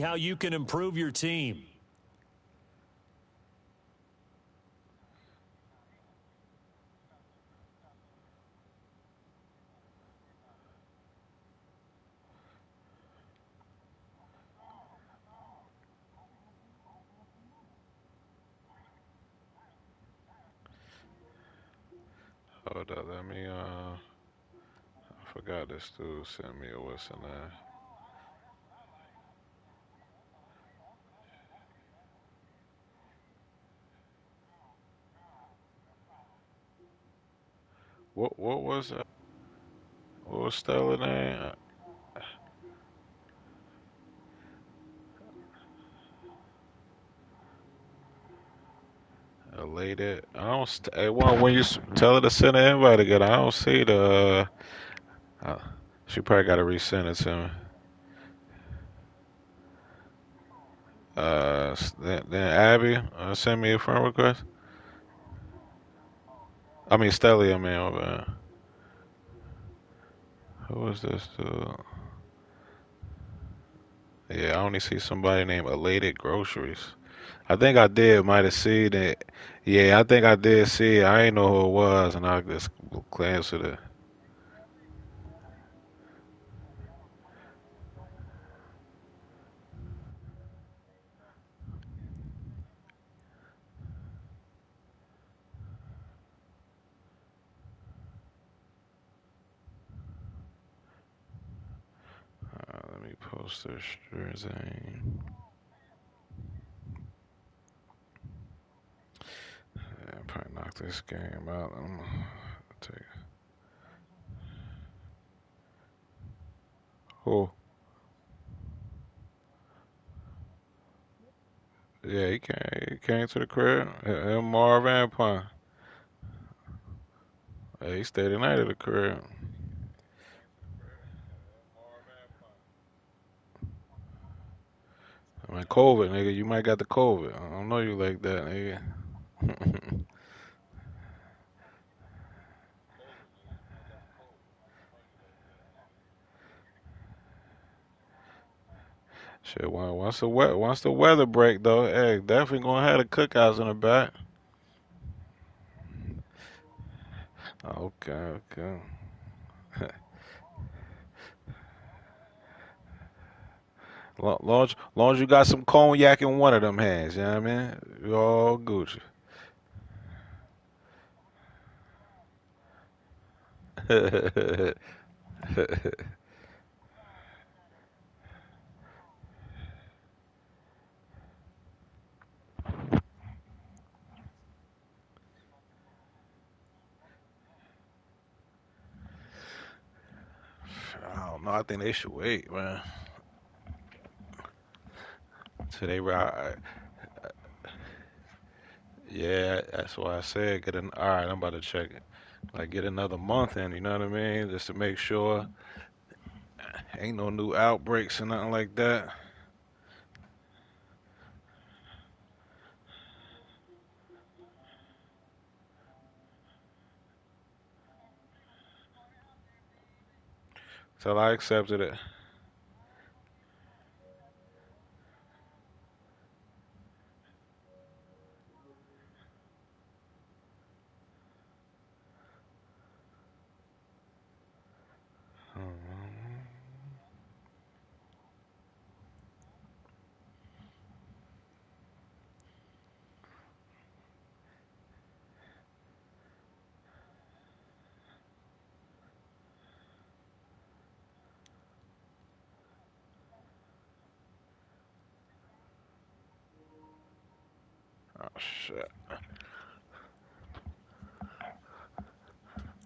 how you can improve your team. Hold up, let me I forgot this dude sent me a what's in there. What was what was Stella name? Elated. I don't. Hey, well, when you tell her to send an invite again, I don't see the. Uh, she probably got to resend it to me. Then Abby send me a friend request. I mean Stella. I mean, who was this dude? Yeah, I only see somebody named Elated Groceries. I think I did might have seen it. Yeah, I think I did see it. I ain't know who it was, and I just glanced at it. Let me post this jersey. Yeah, probably knock this game out. I'm gonna take. Who? Yeah, he came to the crib. And Marv and Pun. He stayed the night at the crib. I mean, COVID, nigga. You might got the COVID. I don't know you like that, nigga. Shit, once the weather break though, hey, definitely gonna have the cookouts in the back. Okay, okay. Long as you got some cognac in one of them hands, you know what I mean? You all Gucci. I don't know. I think they should wait, man. Till they ride. Yeah, that's why I said get an. All right, I'm about to check it. Like get another month in. You know what I mean? Just to make sure ain't no new outbreaks or nothing like that. Till I accepted it. Oh shit.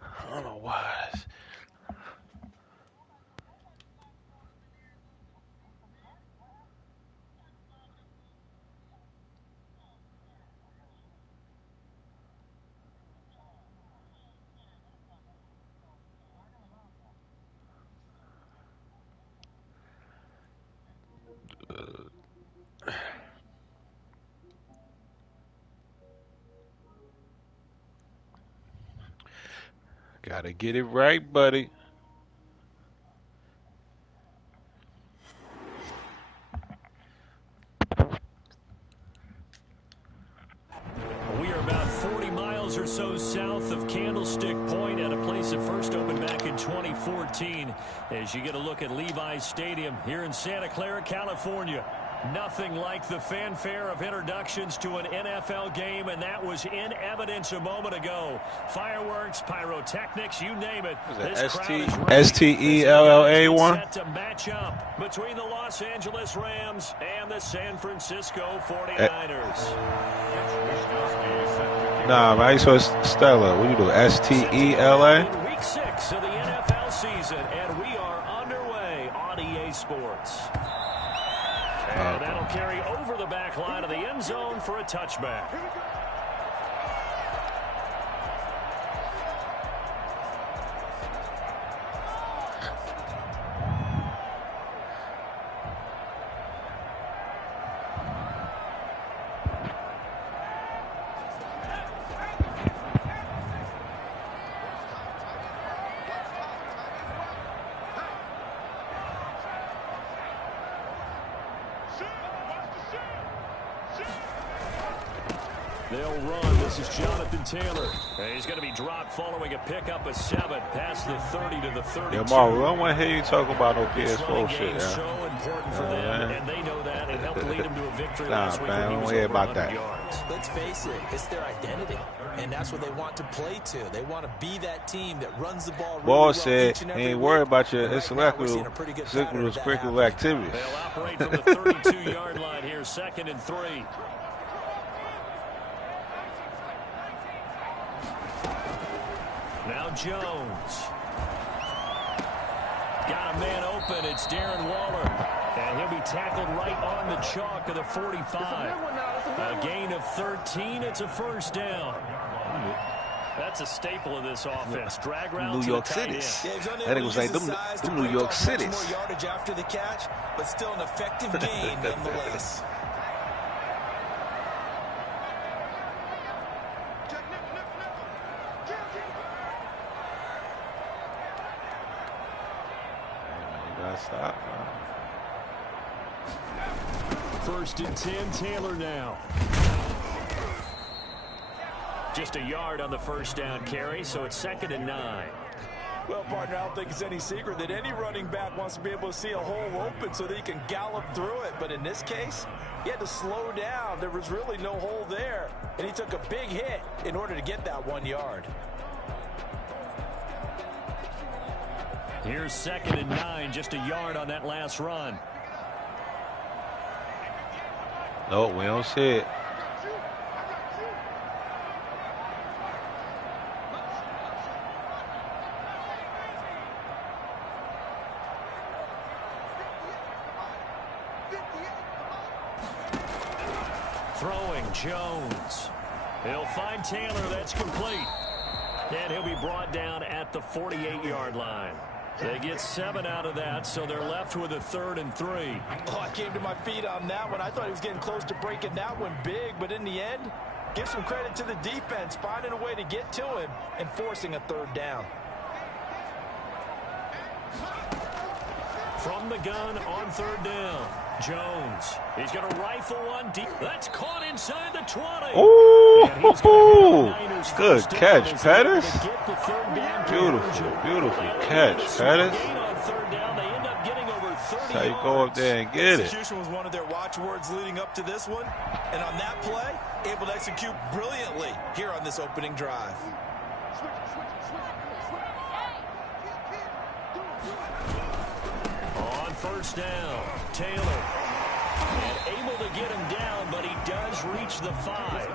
I don't know why. Gotta get it right, buddy. so south of Candlestick Point at a place that first opened back in 2014 as you get a look at Levi's Stadium here in Santa Clara, California. Nothing like the fanfare of introductions to an NFL game, and that was in evidence a moment ago. Fireworks, pyrotechnics, you name it. This crowd is STELLA one? Set to match up between the Los Angeles Rams and the San Francisco 49ers. Nah, man, I saw Stella. What do you do? STELA? Week 6 of the NFL season, and we are underway on EA Sports. And that'll carry over the back line of the end zone for a touchback. They'll run. This is Jonathan Taylor. And he's going to be dropped following a pickup of 7 past the 30 to the 32. Yeah, Mark, I don't want to hear you talk about no PS4 shit. It's so important for them, and they know that. It helped lead them to a victory last week. Man, I don't hear about that. Let's face it, it's their identity, and that's what they want to play to. They want to be that team that runs the ball. Ball said he ain't worried about your extracurricular activities. They'll operate from the 32-yard line here, 2nd and 3. Now Jones. Got a man open. It's Darren Waller. And he'll be tackled right on the chalk of the 45. A gain of 13. It's a first down. That's a staple of this offense. Drag route New York Cities. I think it was like them New York Cities. More yardage after the catch, but still an effective gain nonetheless. Stop. 1st and 10, Taylor now. Just a yard on the first down carry, so it's 2nd and 9. Well, partner, I don't think it's any secret that any running back wants to be able to see a hole open so that he can gallop through it. But in this case, he had to slow down. There was really no hole there, and he took a big hit in order to get that 1 yard. Here's 2nd and 9, just a yard on that last run. No, we don't see it. Throwing Jones. He'll find Taylor. That's complete. And he'll be brought down at the 48-yard line. They get 7 out of that, so they're left with a 3rd and 3. Oh, I came to my feet on that one. I thought he was getting close to breaking that one big, but in the end, give some credit to the defense, finding a way to get to him and forcing a 3rd down. From the gun on 3rd down, Jones. He's going to rifle one deep. That's caught inside the 20. Ooh, good catch, Pettis. Beautiful, beautiful catch, Pettis. That's how you go up there and get it. Execution was one of their watchwords leading up to this one, and on that play, able to execute brilliantly here on this opening drive. On 1st down, Taylor. And able to get him down, but he does reach the 5.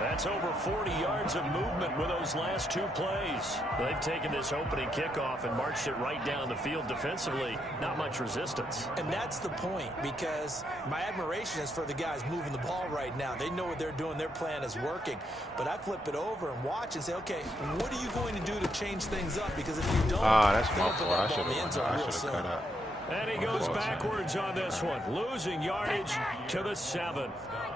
That's over 40 yards of movement with those last 2 plays. They've taken this opening kickoff and marched it right down the field defensively. Not much resistance. And that's the point, because my admiration is for the guys moving the ball right now. They know what they're doing. Their plan is working. But I flip it over and watch and say, okay, what are you going to do to change things up? Because if you don't, that's my fault. I should have cut out. And he goes backwards on this one, losing yardage to the 7.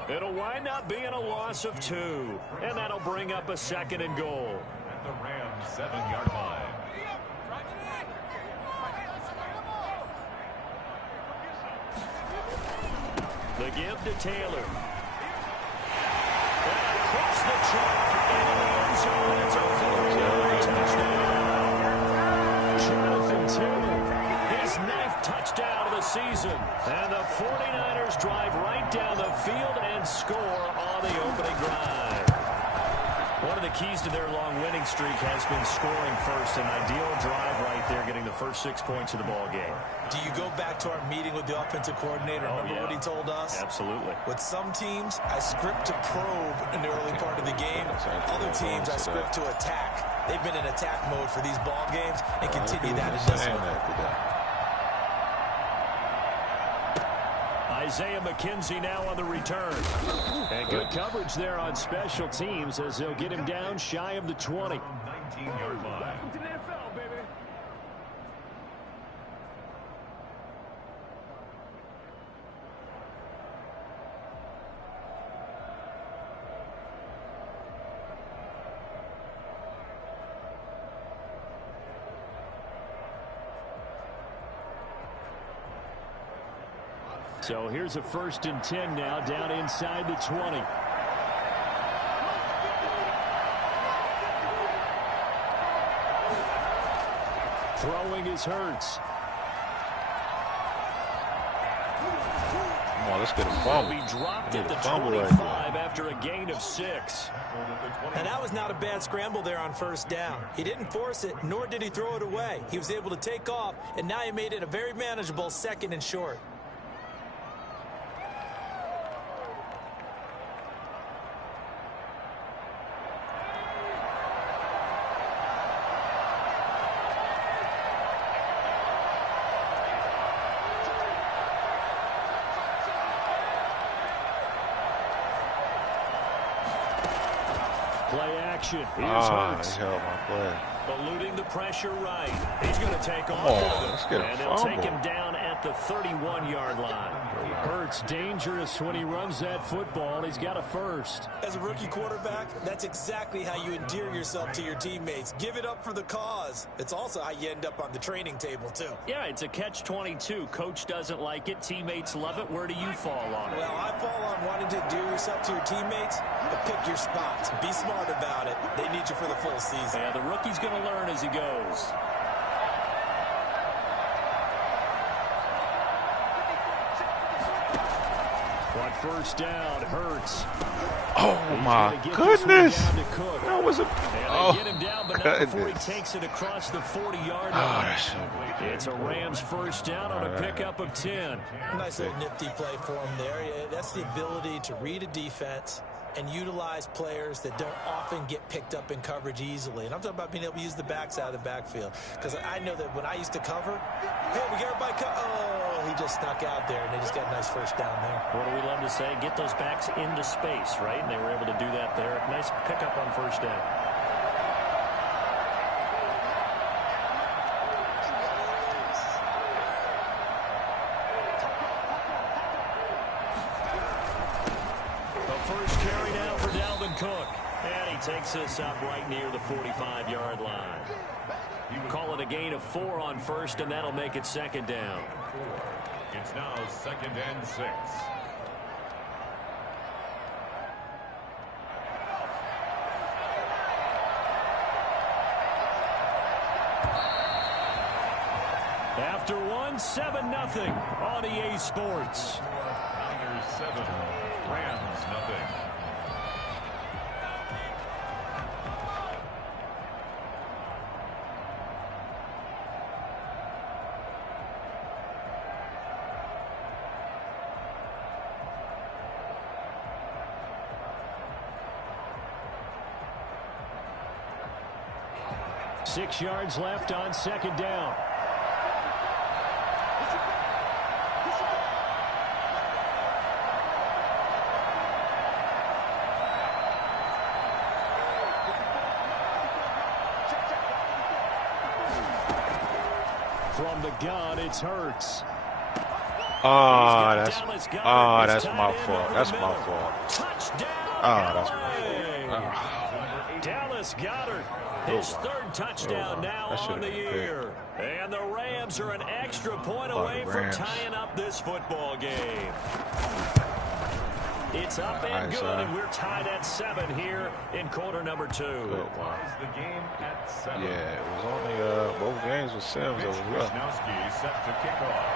It'll wind up being a loss of 2, and that'll bring up a 2nd and goal. At the Rams' 7-yard line. The give to Taylor. And across the chalk into the end So that's a 40-yard touchdown. Jonathan Taylor, his 9th touchdown of the season. And the 49ers drive right down the field and score on the opening drive. One of the keys to their long winning streak has been scoring first. An ideal drive right there, getting the first 6 points of the ball game. Do you go back to our meeting with the offensive coordinator? Remember what he told us? Absolutely. With some teams, I script to probe in the early part of the game. Other teams, I script to attack. They've been in attack mode for these ball games and continue that in this one. Isaiah McKenzie now on the return. And good coverage there on special teams as they'll get him down shy of the 20. 19-yard line. So here's a 1st and 10 now, down inside the 20. Throwing is Hurts. Come on, let's get a fumble. He dropped at the 25 after a gain of 6. And that was not a bad scramble there on 1st down. He didn't force it, nor did he throw it away. He was able to take off, and now he made it a very manageable 2nd and short. Play action. Here's Hurts. He held my play. Eluding the pressure right. He's going to take off. Let's get a and they'll fumble. take him down at the 31-yard line. Hurts dangerous when he runs that football. He's got a 1st. As a rookie quarterback, that's exactly how you endear yourself to your teammates. Give it up for the cause. It's also how you end up on the training table, too. Yeah, it's a catch-22. Coach doesn't like it. Teammates love it. Where do you fall on it? Well, I fall on wanting to endear yourself to your teammates, but pick your spots. Be smart about it. They need you for the full season. Yeah, the rookie's going to learn as he goes. On 1st down, Hurts. Oh, my goodness. That was a... Oh, get him down, but not before he takes it across the 40-yard line. It's a Rams 1st down on a pickup of 10. Nice little nifty play for him there. That's the ability to read a defense and utilize players that don't often get picked up in coverage easily. And I'm talking about being able to use the backs out of the backfield. Because I know that when I used to cover, hey, we got everybody oh, he just snuck out there, and they just got a nice 1st down there. What do we love to say? Get those backs into space, right? And they were able to do that there. Nice pickup on 1st down. Cook, and he takes this up right near the 45-yard line. Call it a gain of 4 on 1st, and that'll make it 2nd down. It's now 2nd and 6. After 1, 7-0 on EA Sports. Niners 7, Rams 0. Six yards left on 2nd down. From the gun, it's Hurts. That's my fault. That's my fault. Touchdown, Dallas Goedert, his 3rd touchdown now on the year. And the Rams are an extra point away from tying up this football game. It It's up and good, and we're tied at 7 here in quarter number 2. Good one. The game at 7. Yeah, it was only both games with 7s over here. Wisnowski set to kick off.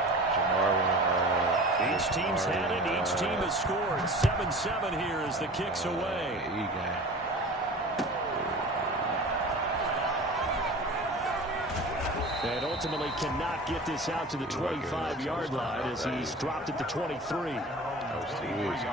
Each team's had it. Each team has scored. 7-7 here as the kick's away. E-game. And ultimately cannot get this out to the 25-yard line as he's dropped at the 23. That was too easy.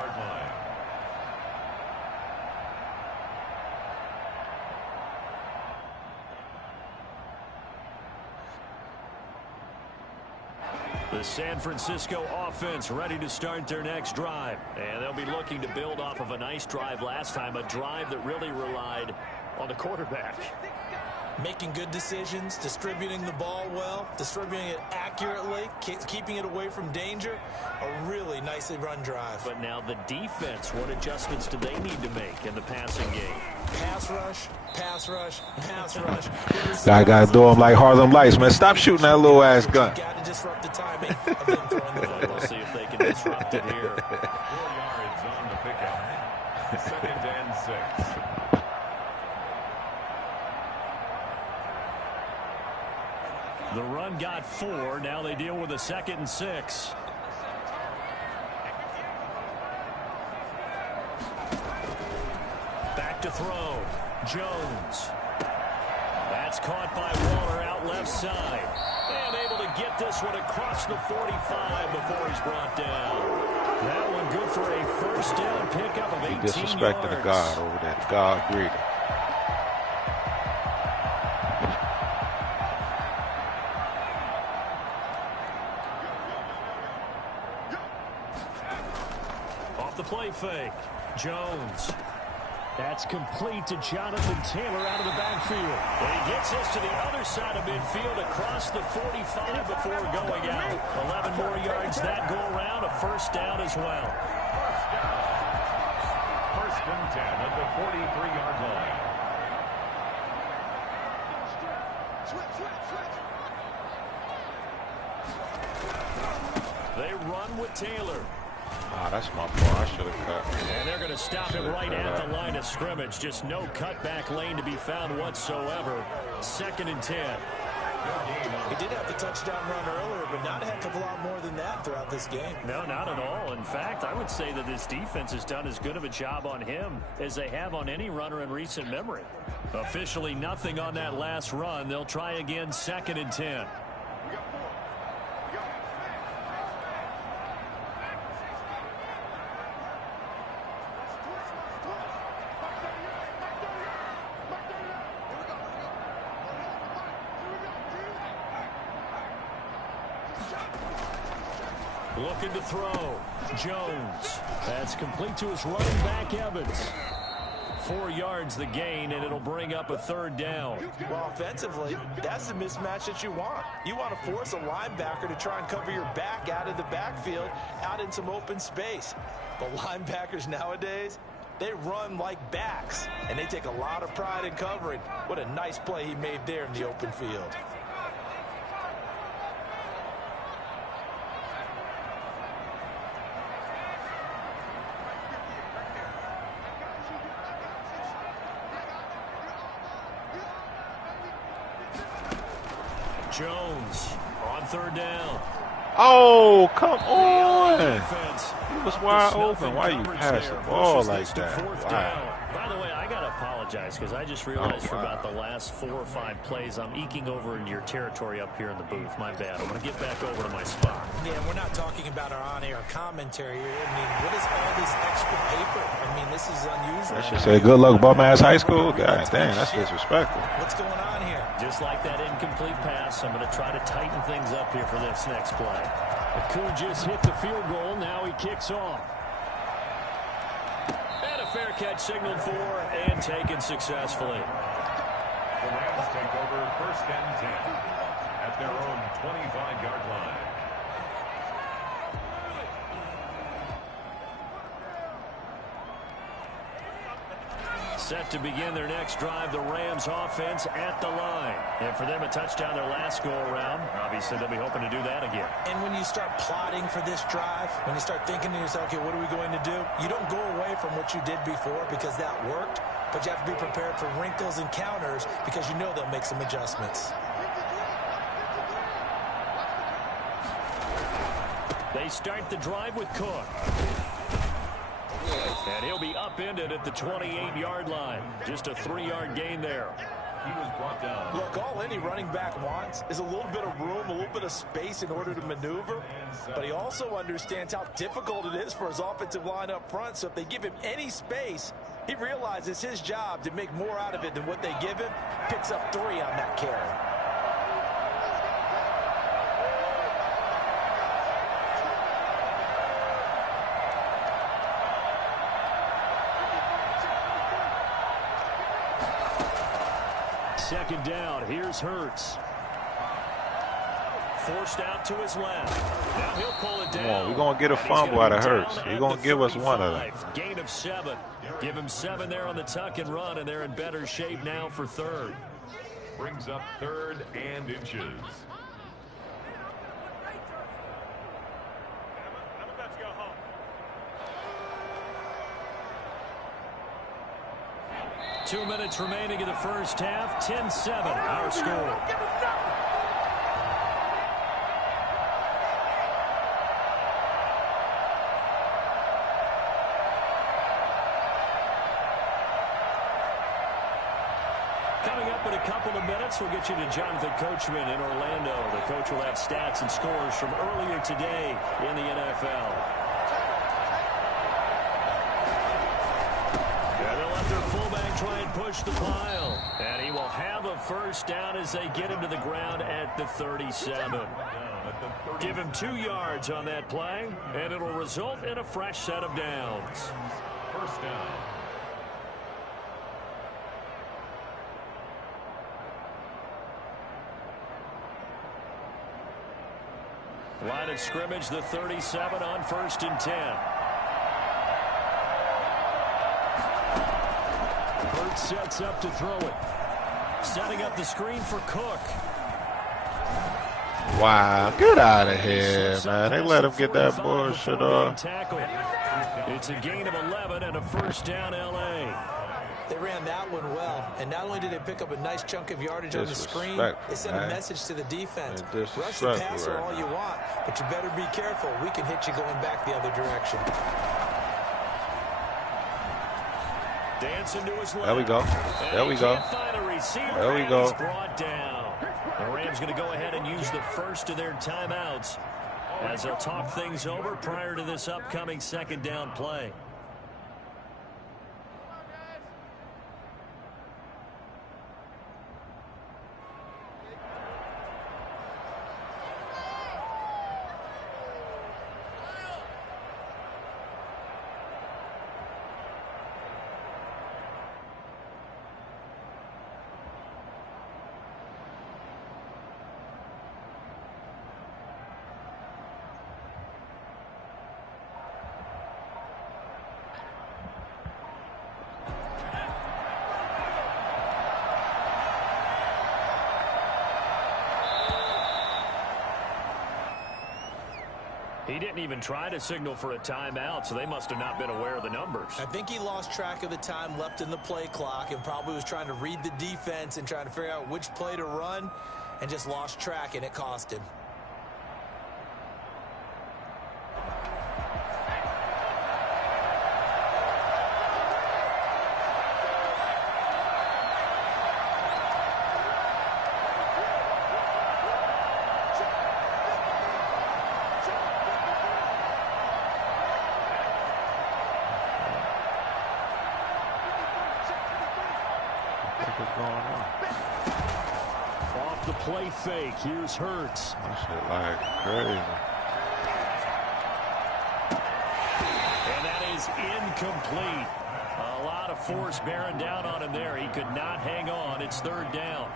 The San Francisco offense ready to start their next drive. And they'll be looking to build off of a nice drive last time, a drive that really relied on the quarterback. Making good decisions, distributing the ball well, distributing it accurately, keeping it away from danger. A really nicely run drive. But now the defense, what adjustments do they need to make in the passing game? Pass rush, pass rush, pass rush. Guy got to do him like Harlem Lights, man. Stop shooting that little ass gun. Got to disrupt the timing of them throwing the football. We'll see if they can disrupt it here. 4 yards on the pickup. 2nd and 6. The run got 4. Now they deal with a 2nd and 6. Back to throw. Jones. That's caught by Waller out left side. And able to get this one across the 45 before he's brought down. That one good for a first down pickup of 18 yards. Disrespecting the God over there. The God breeder. The play fake. Jones. That's complete to Jonathan Taylor out of the backfield. And he gets this to the other side of midfield across the 45 before going out. 11 more yards that go around. A first down as well. First and 10 at the 43-yard line. They run with Taylor. Ah, that's my fault. I should have cut. And they're going to stop him right at the line of scrimmage. Just no cutback lane to be found whatsoever. 2nd and 10. He did have the touchdown run earlier, but not a heck of a lot more than that throughout this game. No, not at all. In fact, I would say that this defense has done as good of a job on him as they have on any runner in recent memory. Officially nothing on that last run. They'll try again 2nd and 10. Looking to throw. Jones. That's complete to his running back, Evans. 4 yards the gain, and it'll bring up a 3rd down. Well, offensively, that's the mismatch that you want. You want to force a linebacker to try and cover your back out of the backfield, out in some open space. But linebackers nowadays, they run like backs, and they take a lot of pride in covering. What a nice play he made there in the open field. Jones on 3rd down. Oh, come on. He was wide open. Why you pass the ball like that? Wow. By the way, I got to apologize because I just realized for about the last 4 or 5 plays, I'm eking over into your territory up here in the booth. My bad. I'm going to get back over to my spot. Yeah, we're not talking about our on-air commentary here. I mean, what is all this extra paper? I mean, this is unusual. I should say good luck, bum-ass high school. God dang, that's disrespectful. What's going on here? Just like that incomplete pass, I'm going to try to tighten things up here for this next play. Aku just hit the field goal. Now he kicks off. And a fair catch signaled for and taken successfully. The Rams take over 1st and 10 at their own 25-yard line. set to begin their next drive. The Rams offense at the line. And for them, a touchdown their last go-around. Obviously, they'll be hoping to do that again. And when you start plotting for this drive, when you start thinking to yourself, okay, what are we going to do? You don't go away from what you did before because that worked, but you have to be prepared for wrinkles and counters because you know they'll make some adjustments. They start the drive with Cook. And he'll be upended at the 28-yard line. Just a 3-yard gain there. He was brought down. Look, all any running back wants is a little bit of room, a little bit of space in order to maneuver. But he also understands how difficult it is for his offensive line up front. So if they give him any space, he realizes his job to make more out of it than what they give him. Picks up 3 on that carry. Second down, here's Hurts. Forced out to his left. Now he'll pull it down. We're going to get a fumble out of Hurts. He's going to give us one of them. Gain of 7. Give him 7 there on the tuck and run, and they're in better shape now for third. Brings up 3rd and inches. Two minutes remaining in the first half. 10-7, our score. Coming up in a couple of minutes, we'll get you to Jonathan Coachman in Orlando. The coach will have stats and scores from earlier today in the NFL. Their fullback try and push the pile. And he will have a first down as they get him to the ground at the 37. Give him 2 yards on that play, and it'll result in a fresh set of downs. First down. Line of scrimmage, the 37 on 1st and 10. Hurts sets up to throw it. Setting up the screen for Cook. Wow, get out of here, man. They let him get that bullshit off. It's a gain of 11 and a first down, L.A. They ran that one well, and not only did they pick up a nice chunk of yardage on the screen, they sent a message to the defense. Rush the passer all you want, but you better be careful. We can hit you going back the other direction. Dancing to his left. There we go. There we go. There we go. Brought down. The Rams going to go ahead and use the first of their timeouts as they'll talk things over prior to this upcoming second down play. He didn't even try to signal for a timeout, so they must have not been aware of the numbers. I think he lost track of the time left in the play clock and probably was trying to read the defense and trying to figure out which play to run and just lost track, and it cost him. Off the play fake, here's Hurts. That shit like crazy. And that is incomplete. A lot of force bearing down on him there. He could not hang on. It's third down.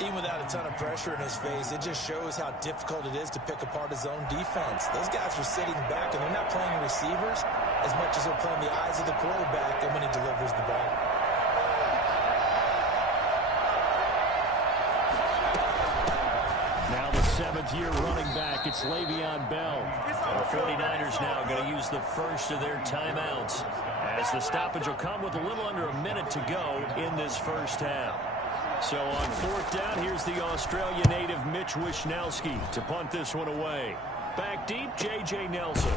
Even without a ton of pressure in his face, it just shows how difficult it is to pick apart his own defense. Those guys are sitting back, and they're not playing receivers as much as they're playing the eyes of the quarterback and when he delivers the ball. seventh-year running back. It's Le'Veon Bell. The 49ers now going to use the first of their timeouts, as the stoppage will come with a little under a minute to go in this first half. So on fourth down, here's the Australia native Mitch Wishnowsky to punt this one away. Back deep, J.J. Nelson.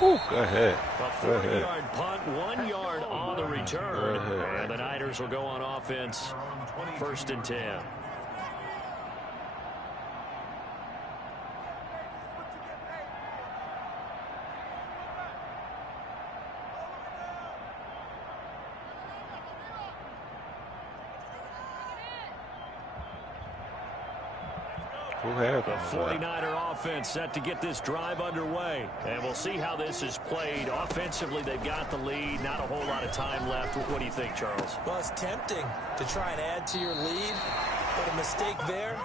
Ooh, go ahead. A 40-yard punt, 1 yard on the return. And the Niners will go on offense, 1st and 10. The 49er offense set to get this drive underway. And we'll see how this is played. Offensively, they've got the lead. Not a whole lot of time left. What do you think, Charles? Well, it's tempting to try and add to your lead, but a mistake there,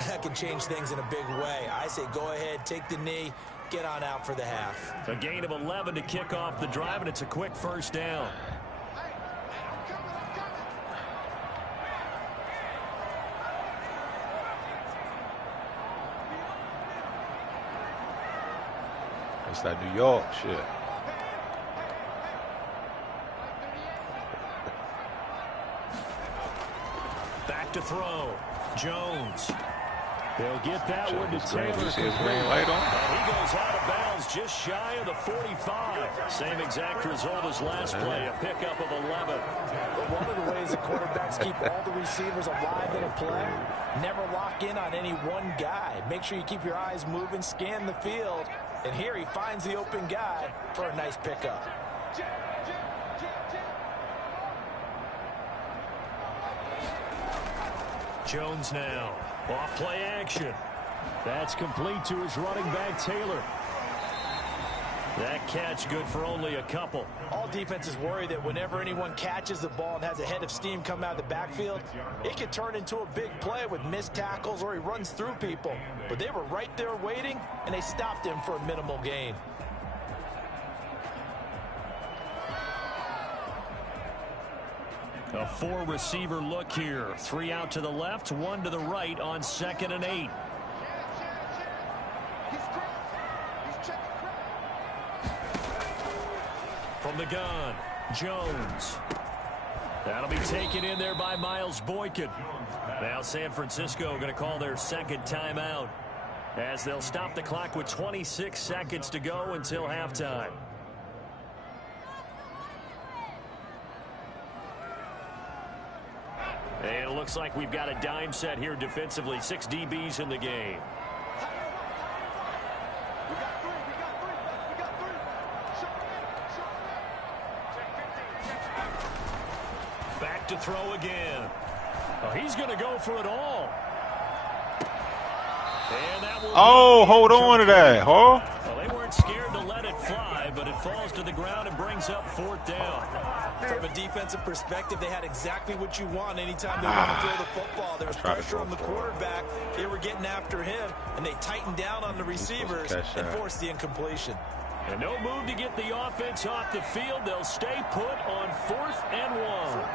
that can change things in a big way. I say go ahead, take the knee, get on out for the half. A gain of 11 to kick off the drive, and it's a quick first down. It's that New York shit. Back to throw. Jones. They'll get that one to Taylor. You see his green light on? He goes out of bounds just shy of the 45. Same exact result as last play, a pickup of 11. One of the ways the quarterbacks keep all the receivers alive in a play, never lock in on any one guy. Make sure you keep your eyes moving, scan the field. And here he finds the open guy for a nice pickup. Jones now. Off play action. That's complete to his running back, Taylor. That catch good for only a couple. All defenses worry that whenever anyone catches the ball and has a head of steam come out of the backfield, it could turn into a big play with missed tackles or he runs through people. But they were right there waiting, and they stopped him for a minimal gain. A 4-receiver look here. 3 out to the left, 1 to the right on 2nd and 8. From the gun, Jones. That'll be taken in there by Miles Boykin. Now San Francisco going to call their second timeout, as they'll stop the clock with 26 seconds to go until halftime. And it looks like we've got a dime set here defensively. 6 DBs in the game. Back to throw again. Oh, he's going to go for it all. And that will hold on to that, huh? Well, they weren't scared to let it fly, but it falls to the ground and brings up 4th down. From a defensive perspective, they had exactly what you want anytime they want to throw the football. There was pressure on the quarterback. They were getting after him, and they tightened down on the receivers and forced the incompletion. And no move to get the offense off the field. They'll stay put on 4th and 1.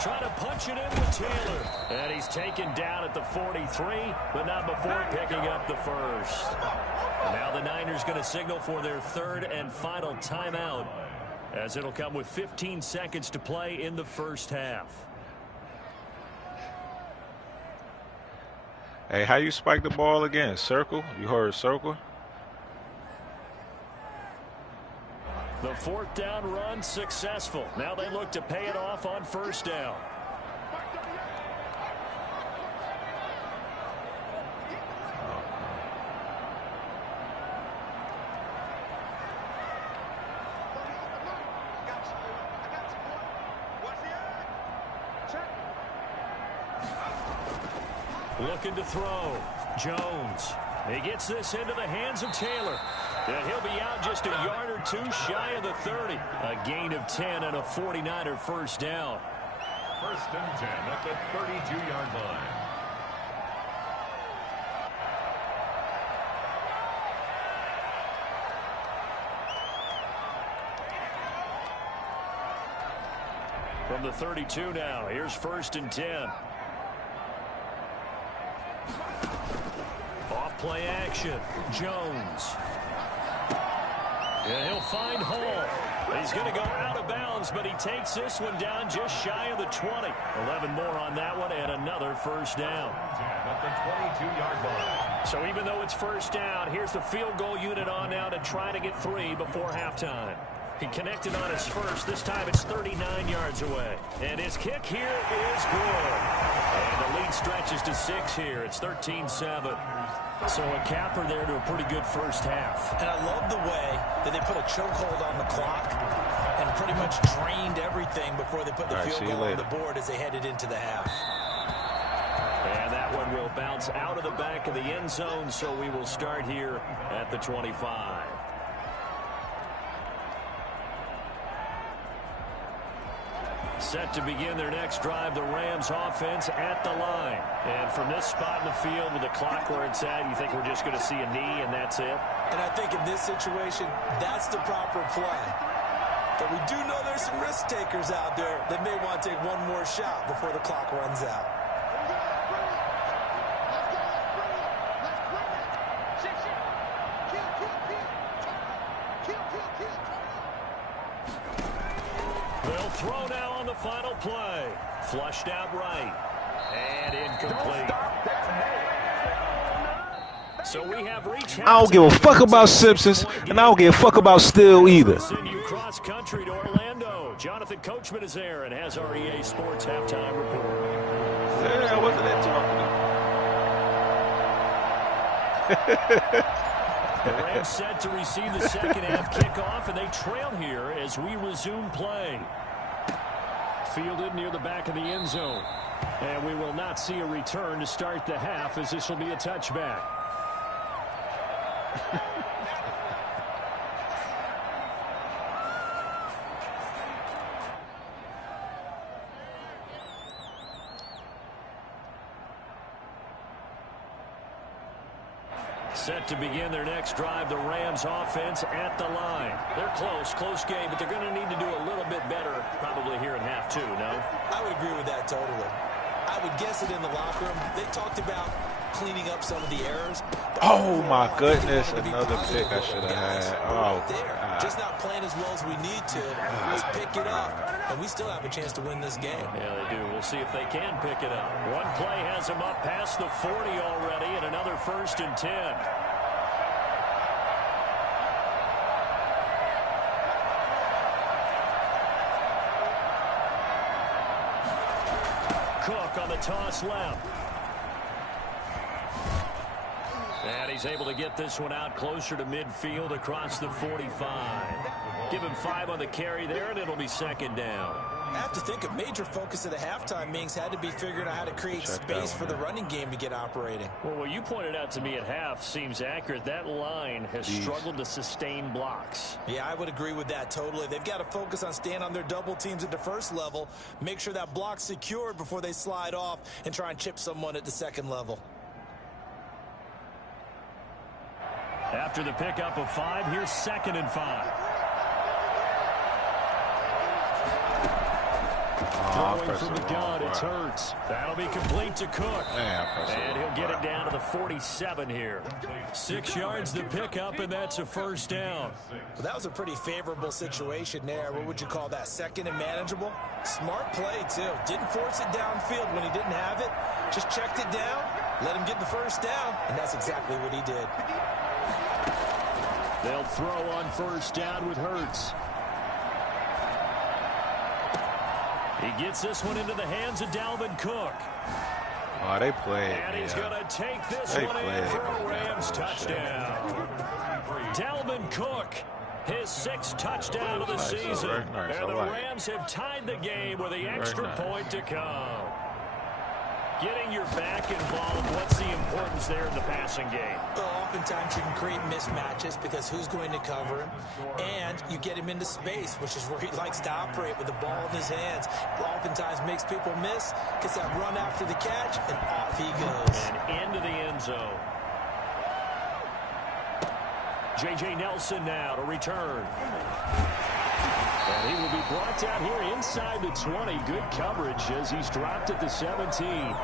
Trying to punch it in with Taylor. And he's taken down at the 43, but not before picking up the first. Now the Niners going to signal for their 3rd and final timeout, as it'll come with 15 seconds to play in the first half. Hey, how you spike the ball again? Circle? You heard circle? The 4th down run successful. Now they look to pay it off on 1st down. Looking to throw. Jones. He gets this into the hands of Taylor. And he'll be out just a yard or 2 shy of the 30. A gain of 10 and a 49er first down. 1st and 10 at the 32-yard line. From the 32 now, here's 1st and 10. Off play action. Jones. Yeah, he'll find Hall. He's going to go out of bounds, but he takes this one down just shy of the 20. 11 more on that one and another first down. At the 22-yard line. So even though it's first down, here's the field goal unit on now to try to get 3 before halftime. He connected on his first. This time it's 39 yards away. And his kick here is good. And the lead stretches to 6 here. It's 13-7. So a capper there to a pretty good first half. And I love the way that they put a chokehold on the clock and pretty much drained everything before they put the field goal on the board as they headed into the half. And that one will bounce out of the back of the end zone, so we will start here at the 25. Set to begin their next drive, the Rams offense at the line. And from this spot in the field with the clock where it's at, you think we're just going to see a knee and that's it? And I think in this situation, that's the proper play. But we do know there's some risk takers out there that may want to take one more shot before the clock runs out. They'll throw now on the final play. Flushed out right. And incomplete. So we have reached. I don't give a fuck about Simpsons, and I don't give a fuck about Still either. Send you cross country to Orlando. Jonathan Coachman is there and has our EA Sports halftime report. Yeah, wasn't it talking? The Rams set to receive the second half kickoff, and they trail here as we resume play. Fielded near the back of the end zone. And we will not see a return to start the half, as this will be a touchback. Set to begin their next drive, the Rams offense at the line. They're close game, but they're going to need to do a little bit better probably here in half 2, no? I would agree with that totally. I would guess it in the locker room. They talked about cleaning up some of the errors. Oh, my goodness. Another pick I should have had. Oh, God. Just not playing as well as we need to. Let's pick it up. And we still have a chance to win this game. Yeah, they do. We'll see if they can pick it up. One play has them up past the 40 already, and another 1st and 10. Cook on the toss left. And he's able to get this one out closer to midfield across the 45. Give him 5 on the carry there, and it'll be second down. I have to think a major focus of the halftime meetings had to be figuring out how to create space for the running game to get operating. Well, what you pointed out to me at half seems accurate. That line has struggled to sustain blocks. Yeah, I would agree with that totally. They've got to focus on staying on their double teams at the first level, make sure that block's secured before they slide off and try and chip someone at the second level. After the pickup of 5, here's 2nd and 5. Throwing from the gun, it's Hurts. That'll be complete to Cook. And he'll get it down to the 47 here. 6 yards the pickup, and that's a first down. Well, that was a pretty favorable situation there. What would you call that? Second and manageable? Smart play, too. Didn't force it downfield when he didn't have it. Just checked it down, let him get the first down, and that's exactly what he did. They'll throw on first down with Hurts. He gets this one into the hands of Dalvin Cook. Oh, they played. And he's going to take this one in for a Rams touchdown. Dalvin Cook, his 6th touchdown of the season. And the Rams have tied the game with the extra point to come. Getting your back involved, what's the importance there in the passing game? Well, oftentimes you can create mismatches because who's going to cover him, and you get him into space, which is where he likes to operate with the ball in his hands. Oftentimes makes people miss, gets that run after the catch, and off he goes. And into the end zone. J.J. Nelson now to return. And he will be brought down here inside the 20. Good coverage as he's dropped at the 17.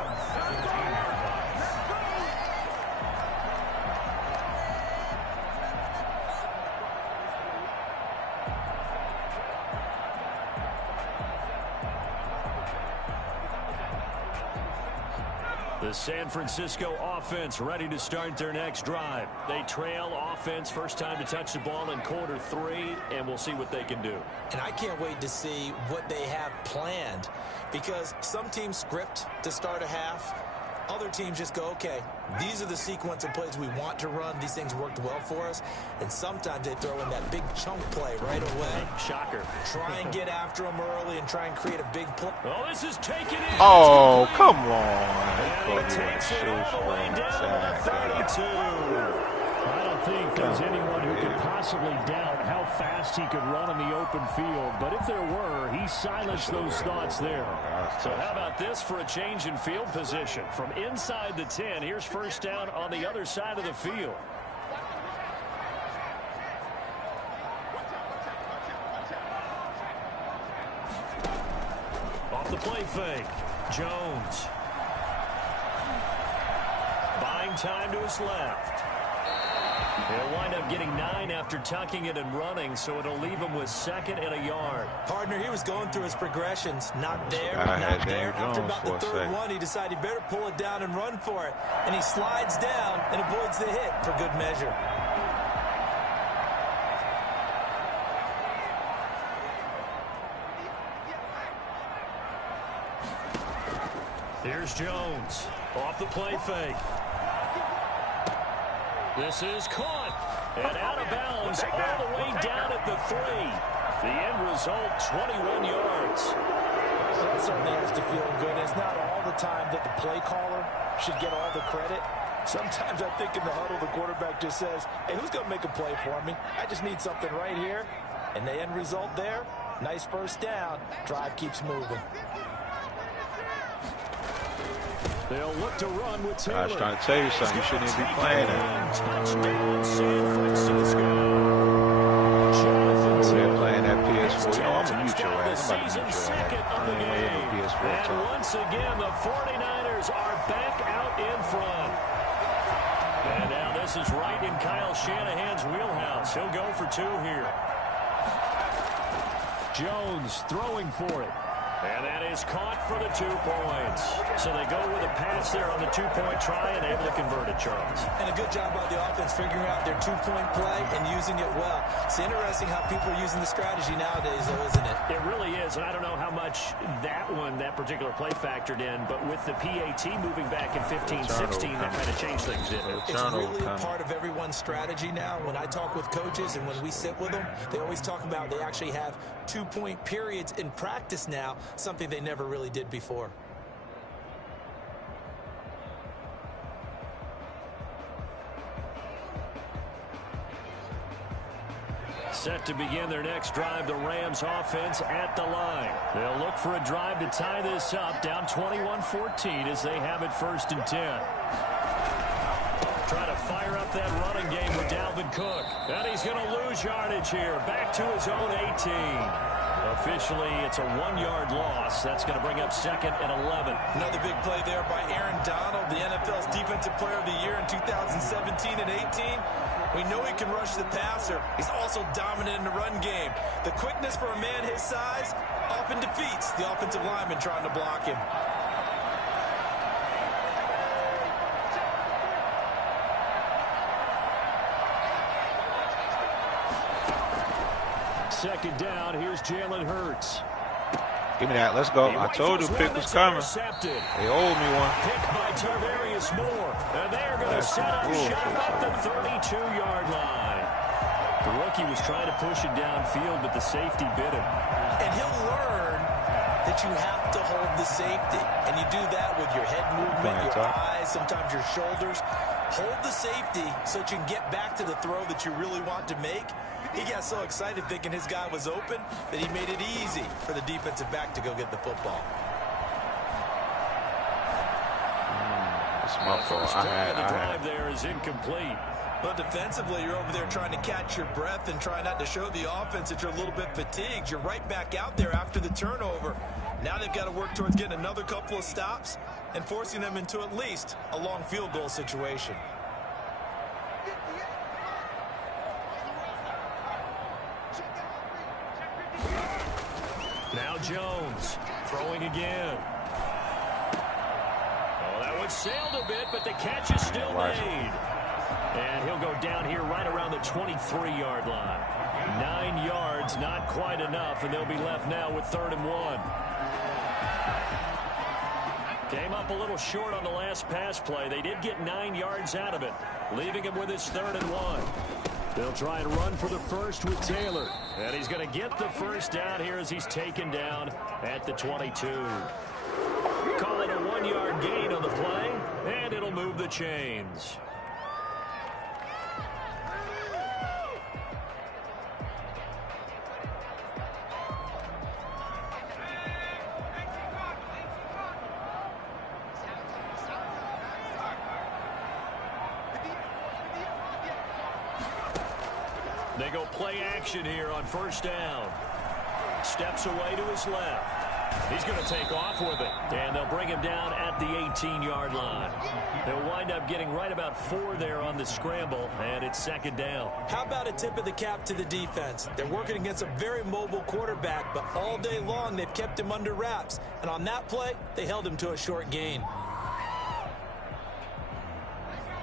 The San Francisco offense ready to start their next drive. They trail offense, first time to touch the ball in quarter 3, and we'll see what they can do. And I can't wait to see what they have planned, because some teams script to start a half. Other teams just go, okay, these are the sequence of plays we want to run. These things worked well for us. And sometimes they throw in that big chunk play right away. Shocker. Try and get after them early and try and create a big play. Oh, this is taken in. Oh, come on. And he takes it all the way down to the 32. I don't think there's anyone who could possibly doubt how fast he could run in the open field. But if there were, he silenced those thoughts there. So how about this for a change in field position? From inside the 10, here's first down on the other side of the field. Off the play fake, Jones. Buying time to his left. He'll wind up getting 9 after tucking it and running, so it'll leave him with 2nd and a yard. Partner, he was going through his progressions. Not there, I not had there. Daniel After Jones about for the a third second. one, he decided he better pull it down and run for it. And he slides down and avoids the hit for good measure. Here's Jones. Off the play fake. This is caught. And out of bounds all the way down at the 3. The end result, 21 yards. That certainly has to feel good. It's not all the time that the play caller should get all the credit. Sometimes I think in the huddle, the quarterback just says, hey, who's going to make a play for me? I just need something right here. And the end result there, nice first down. Drive keeps moving. They'll look to run with Taylor. I was trying to tell you something. You shouldn't even be playing that. Touchdown, San Francisco. They're playing that PS4. You know, I'm going to mute your ass. I'm about to Season mute your second ass. of the I ain't waiting game. for PS4 And talk. once again, the 49ers are back out in front. And now this is right in Kyle Shanahan's wheelhouse. He'll go for 2 here. Jones throwing for it. And that is caught for the 2 points. So they go with a pass there on the 2-point try and able to convert it, Charles. And a good job by the offense figuring out their 2-point play and using it well. It's interesting how people are using the strategy nowadays, though, isn't it? It really is, and I don't know how much that particular play factored in, but with the PAT moving back in 15-16, that kind of changed things, didn't it? It's really a part of everyone's strategy now. When I talk with coaches and when we sit with them, they always talk about they actually have 2-point periods in practice now, something they never really did before. Set to begin their next drive, the Rams offense at the line. They'll look for a drive to tie this up, down 21-14 as they have it 1st and 10. Try to fire up that running game with Dalvin Cook. And he's going to lose yardage here, back to his own 18. Officially, it's a 1-yard loss. That's going to bring up 2nd and 11. Another big play there by Aaron Donald, the NFL's Defensive Player of the Year in 2017 and 18. We know he can rush the passer. He's also dominant in the run game. The quickness for a man his size often defeats the offensive lineman trying to block him. Second down, here's Jalen Hurts. Give me that. Let's go. I told you pick was coming. They owed me one. Pick by Tarvarius Moore. And they're going to set up shop at the 32-yard line. The rookie was trying to push it downfield, but the safety bit him. And he'll learn that you have to hold the safety. And you do that with your head movement, your eyes, sometimes your shoulders. Hold the safety so that you can get back to the throw that you really want to make. He got so excited thinking his guy was open that he made it easy for the defensive back to go get the football. It's my fault. The drive there is incomplete. Well, defensively, you're over there trying to catch your breath and try not to show the offense that you're a little bit fatigued. You're right back out there after the turnover. Now they've got to work towards getting another couple of stops and forcing them into at least a long field goal situation. Now Jones throwing again. Oh, that one sailed a bit, but the catch is still made. And he'll go down here right around the 23-yard line. 9 yards, not quite enough, and they'll be left now with 3rd and 1. Came up a little short on the last pass play. They did get 9 yards out of it, leaving him with his 3rd and 1. They'll try and run for the first with Taylor. And he's going to get the first down here as he's taken down at the 22. Call it a 1-yard gain on the play, and it'll move the chains. They go play action here on 1st down. Steps away to his left. He's going to take off with it. And they'll bring him down at the 18-yard line. They'll wind up getting right about 4 there on the scramble, and it's 2nd down. How about a tip of the cap to the defense? They're working against a very mobile quarterback, but all day long they've kept him under wraps. And on that play, they held him to a short gain.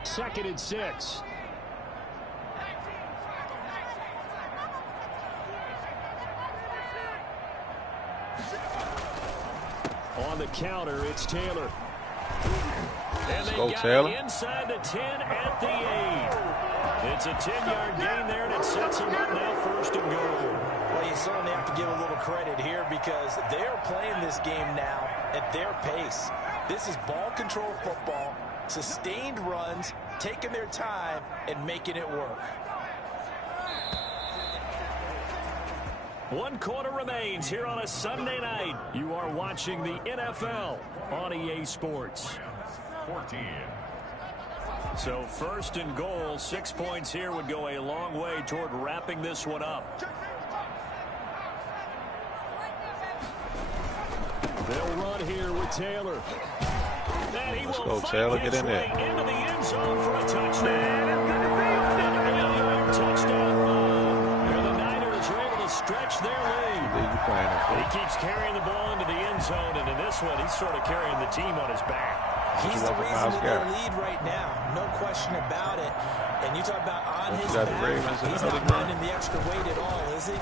2nd and 6. On the counter, it's Taylor. And they got Taylor. it inside the 10 at the 8. It's a 10-yard gain there, and it sets them up now 1st and goal. Well, you certainly have to give a little credit here because they're playing this game now at their pace. This is ball control football, sustained runs, taking their time, and making it work. 1 quarter remains here on a Sunday night. You are watching the NFL on EA Sports. 14. So 1st and goal, 6 points here would go a long way toward wrapping this one up. They'll run here with Taylor. And he Let's will go, Taylor. Get in there. Into the end zone for a touchdown. And a touchdown run. And the Niners are able to stretch their lead. He keeps carrying the ball into the end zone, and in this one, he's sort of carrying the team on his back. He's the reason that they lead right now. No question about it. And you talk about on his back, he's not minding the extra weight at all, is he?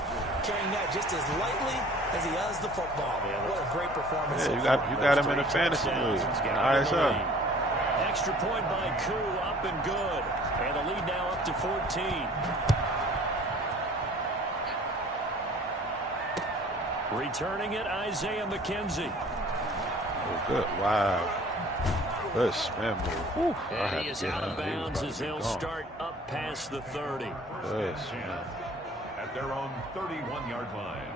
Carrying that just as lightly as he does the football. What a great performance. Yeah, you got him in a fantasy league. ISL. Extra point by Koo, up and good. And the lead now up to 14. Returning it, Isaiah McKenzie. Oh, good. Wow. Good spin move. And he is out of bounds as they'll start up past the 30. Good spin. At their own 31-yard line.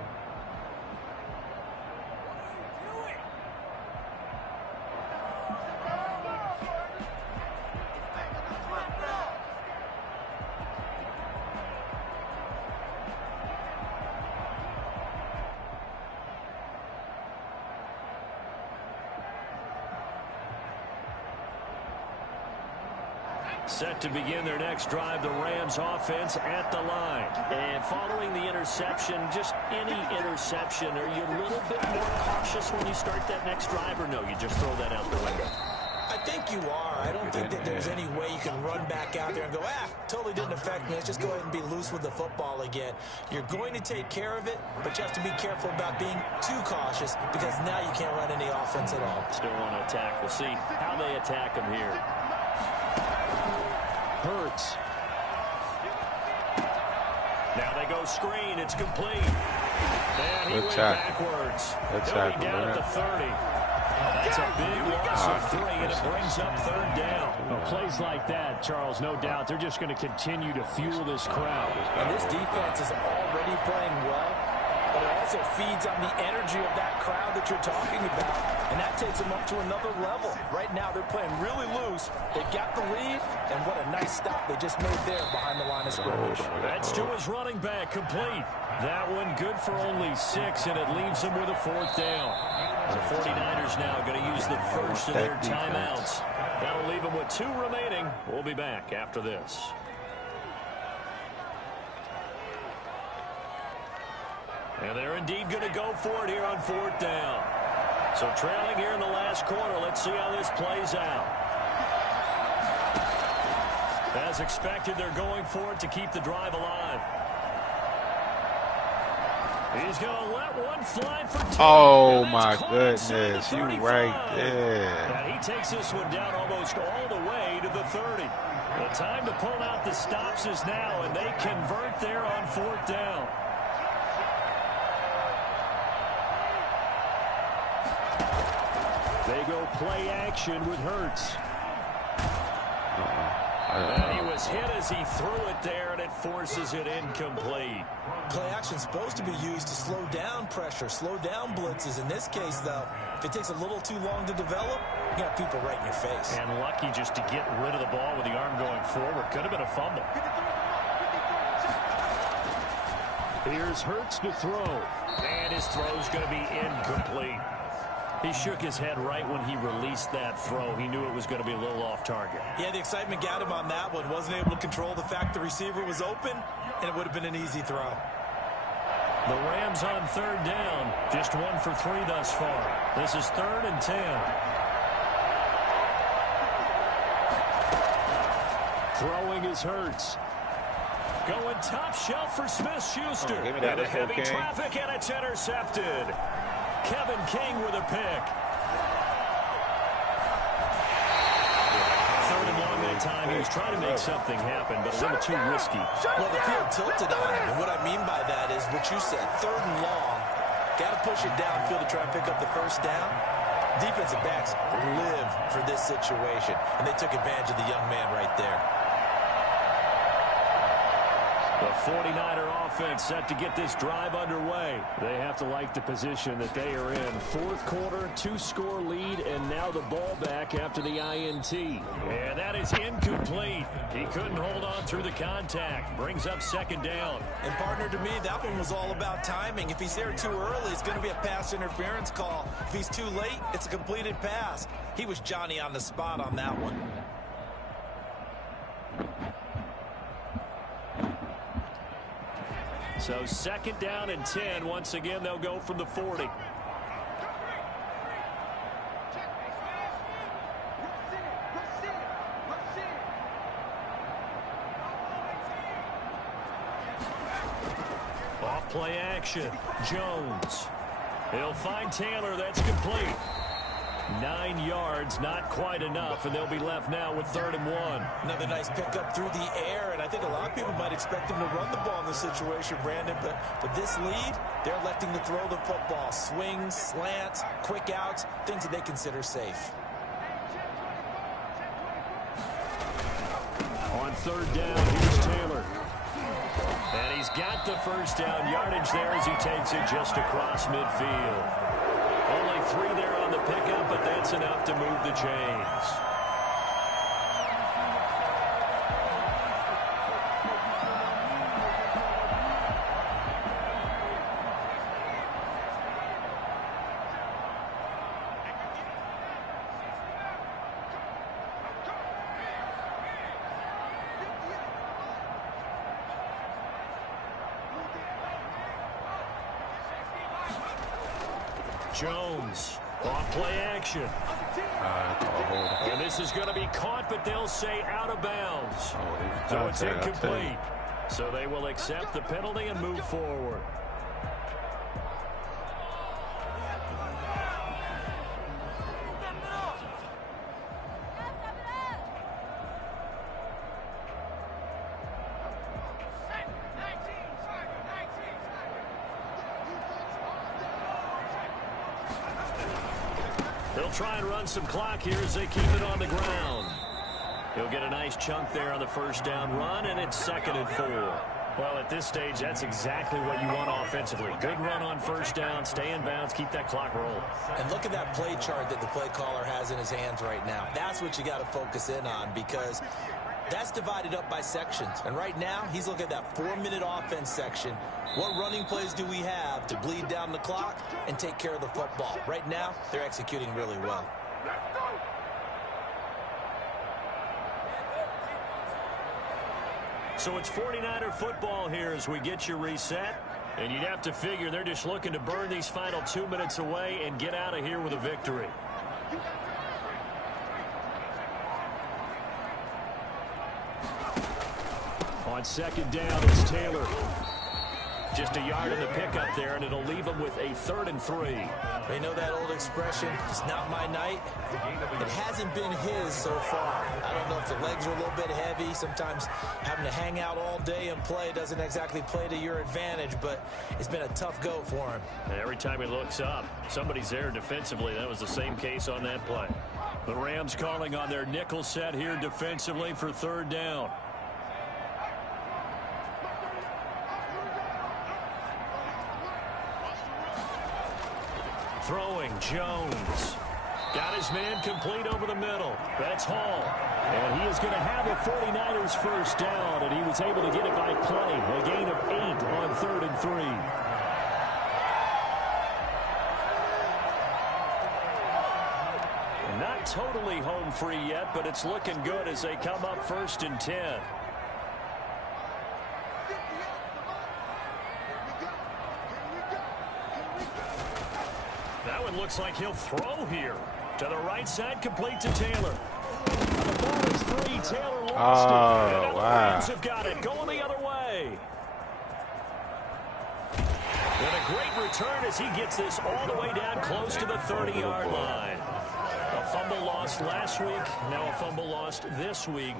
Set to begin their next drive, the Rams offense at the line. And following the interception, just any interception, are you a little bit more cautious when you start that next drive, or no, you just throw that out the window? I think you are. I don't think that there's any way you can run back out there and go, totally didn't affect me. Let's just go ahead and be loose with the football again. You're going to take care of it, but you have to be careful about being too cautious because now you can't run any offense at all. Still want to attack. We'll see how they attack him here. Hurts. Now they go screen. It's complete. And he went backwards. He'll be down at the 30. That's a big loss of 3, and it brings up 3rd down. Well, plays like that, Charles, no doubt, they're just going to continue to fuel this crowd. And this defense is already playing well. But it also feeds on the energy of that crowd that you're talking about, and that takes them up to another level. Right now, they're playing really loose. They've got the lead, and what a nice stop they just made there behind the line of scrimmage. That's to his running back, complete. That one good for only 6, and it leaves them with a 4th down. The 49ers now going to use the first of their timeouts. That'll leave them with 2 remaining. We'll be back after this. And they're indeed going to go for it here on 4th down. So trailing here in the last quarter. Let's see how this plays out. As expected, they're going for it to keep the drive alive. He's going to let one fly for 2. Oh, my goodness. You right there. And he takes this one down almost all the way to the 30. The time to pull out the stops is now, and they convert there on 4th down. They go play action with Hurts. And he was hit as he threw it there, and it forces it incomplete. Play action's supposed to be used to slow down pressure, slow down blitzes. In this case, though, if it takes a little too long to develop, you got people right in your face. And lucky just to get rid of the ball with the arm going forward. Could have been a fumble. Here's Hurts to throw. And his throw's going to be incomplete. He shook his head right when he released that throw. He knew it was going to be a little off target. Yeah, the excitement got him on that one. Wasn't able to control the fact the receiver was open, and it would have been an easy throw. The Rams on 3rd down. Just 1 for 3 thus far. This is 3rd and 10. Throwing is Hurts. Going top shelf for Smith-Schuster. Into heavy traffic, and it's intercepted. Kevin King with a pick. 3rd and long that time. He was trying to make something happen, but a little too risky. Well, the field tilted on him, and what I mean by that is what you said. 3rd and long. Got to push it downfield to try and pick up the 1st down. Defensive backs live for this situation, and they took advantage of the young man right there. The 49er offense set to get this drive underway. They have to like the position that they are in. 4th quarter, 2-score lead, and now the ball back after the INT. And that is incomplete. He couldn't hold on through the contact. Brings up 2nd down. And partner, to me, that one was all about timing. If he's there too early, it's going to be a pass interference call. If he's too late, it's a completed pass. He was Johnny on the spot on that one. So 2nd down and 10. Once again, they'll go from the 40. Off play action. Jones. He'll find Taylor. That's complete. 9 yards, not quite enough, and they'll be left now with 3rd and 1. Another nice pickup through the air, and I think a lot of people might expect him to run the ball in this situation, Brandon, but with this lead, they're electing to throw the football. Swings, slants, quick outs, things that they consider safe. On 3rd down, here's Taylor. And he's got the 1st down yardage there as he takes it just across midfield. Only 3 there on the pickup, but that's enough to move the chains. Jones, off play action. And this is going to be caught, but they'll say out of bounds. So it's incomplete. So they will accept the penalty and move forward. They'll try and run some clock here as they keep it on the ground. He'll get a nice chunk there on the 1st down run, and it's 2nd and 4. Well, at this stage, that's exactly what you want offensively. Good run on first down, stay in bounds, keep that clock rolling. And look at that play chart that the play caller has in his hands right now. That's what you got to focus in on, because that's divided up by sections. And right now, he's looking at that 4-minute offense section. What running plays do we have to bleed down the clock and take care of the football? Right now, they're executing really well. So it's 49er football here as we get you reset. And you'd have to figure they're just looking to burn these final 2 minutes away and get out of here with a victory. On second down, it's Taylor. Just a yard in the pickup there, and it'll leave him with a 3rd and 3. They know that old expression, it's not my night. It hasn't been his so far. I don't know if the legs are a little bit heavy. Sometimes having to hang out all day and play doesn't exactly play to your advantage, but it's been a tough go for him. And every time he looks up, somebody's there defensively. That was the same case on that play. The Rams calling on their nickel set here defensively for 3rd down. Throwing, Jones. Got his man complete over the middle. That's Hall. And he is going to have a 49ers first down, and he was able to get it by play. A gain of 8 on 3rd and 3. Not totally home free yet, but it's looking good as they come up 1st and 10. That one looks like he'll throw here. To the right side, complete to Taylor. The ball is 3. Taylor lost Oh, it. And the wow. Rams have got it. Going the other way. And a great return as he gets this all the way down close to the 30-yard line. A fumble lost last week, now a fumble lost this week.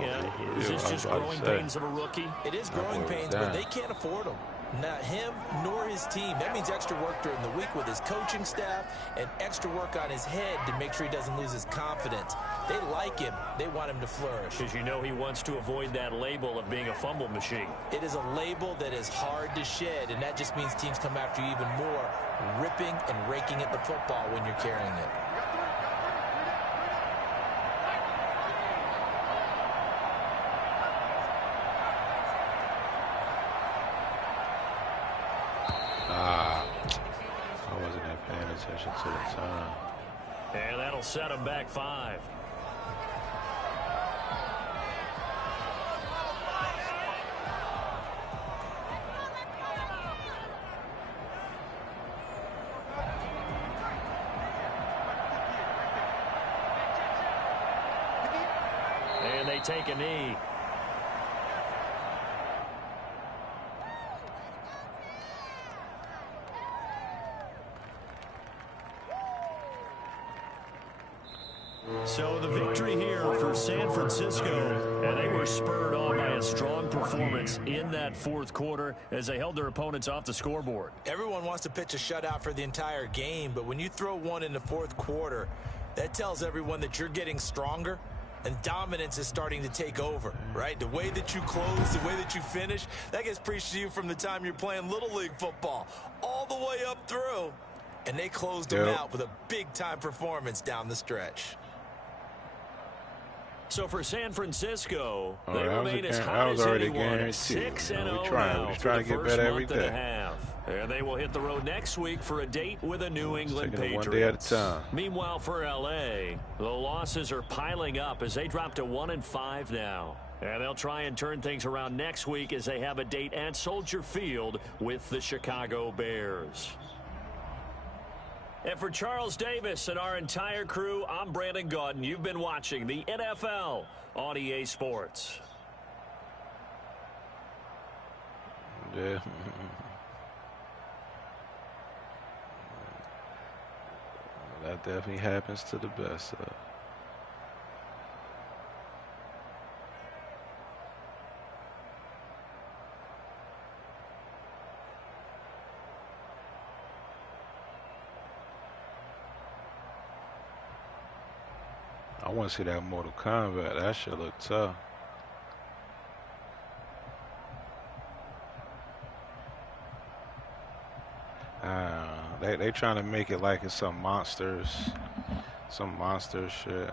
Is this just growing pains of a rookie? It is growing pains, but they can't afford them. Not him nor his team. That means extra work during the week with his coaching staff and extra work on his head to make sure he doesn't lose his confidence. They like him. They want him to flourish. Because you know he wants to avoid that label of being a fumble machine. It is a label that is hard to shed, and that just means teams come after you even more, ripping and raking at the football when you're carrying it. I wasn't even paying attention to the time. And that'll set him back 5. And they take a knee. So the victory here for San Francisco, and they were spurred on by a strong performance in that 4th quarter as they held their opponents off the scoreboard. Everyone wants to pitch a shutout for the entire game, but when you throw one in the 4th quarter, that tells everyone that you're getting stronger and dominance is starting to take over, right? The way that you close, the way that you finish, that gets preached to you from the time you're playing Little League football all the way up through, and they closed them out with a big-time performance down the stretch. So for San Francisco, they remain as hot as already anyone at guaranteed. 6-0 We're trying to get better every day. And they will hit the road next week for a date with the New England Patriots. One day at a time. Meanwhile, for L.A., the losses are piling up as they drop to 1-5 now. And they'll try and turn things around next week as they have a date at Soldier Field with the Chicago Bears. And for Charles Davis and our entire crew, I'm Brandon Gaudin. You've been watching the NFL on EA Sports. Yeah. That definitely happens to the best. I want to see that Mortal Kombat. That shit look tough. they trying to make it like it's some monster shit.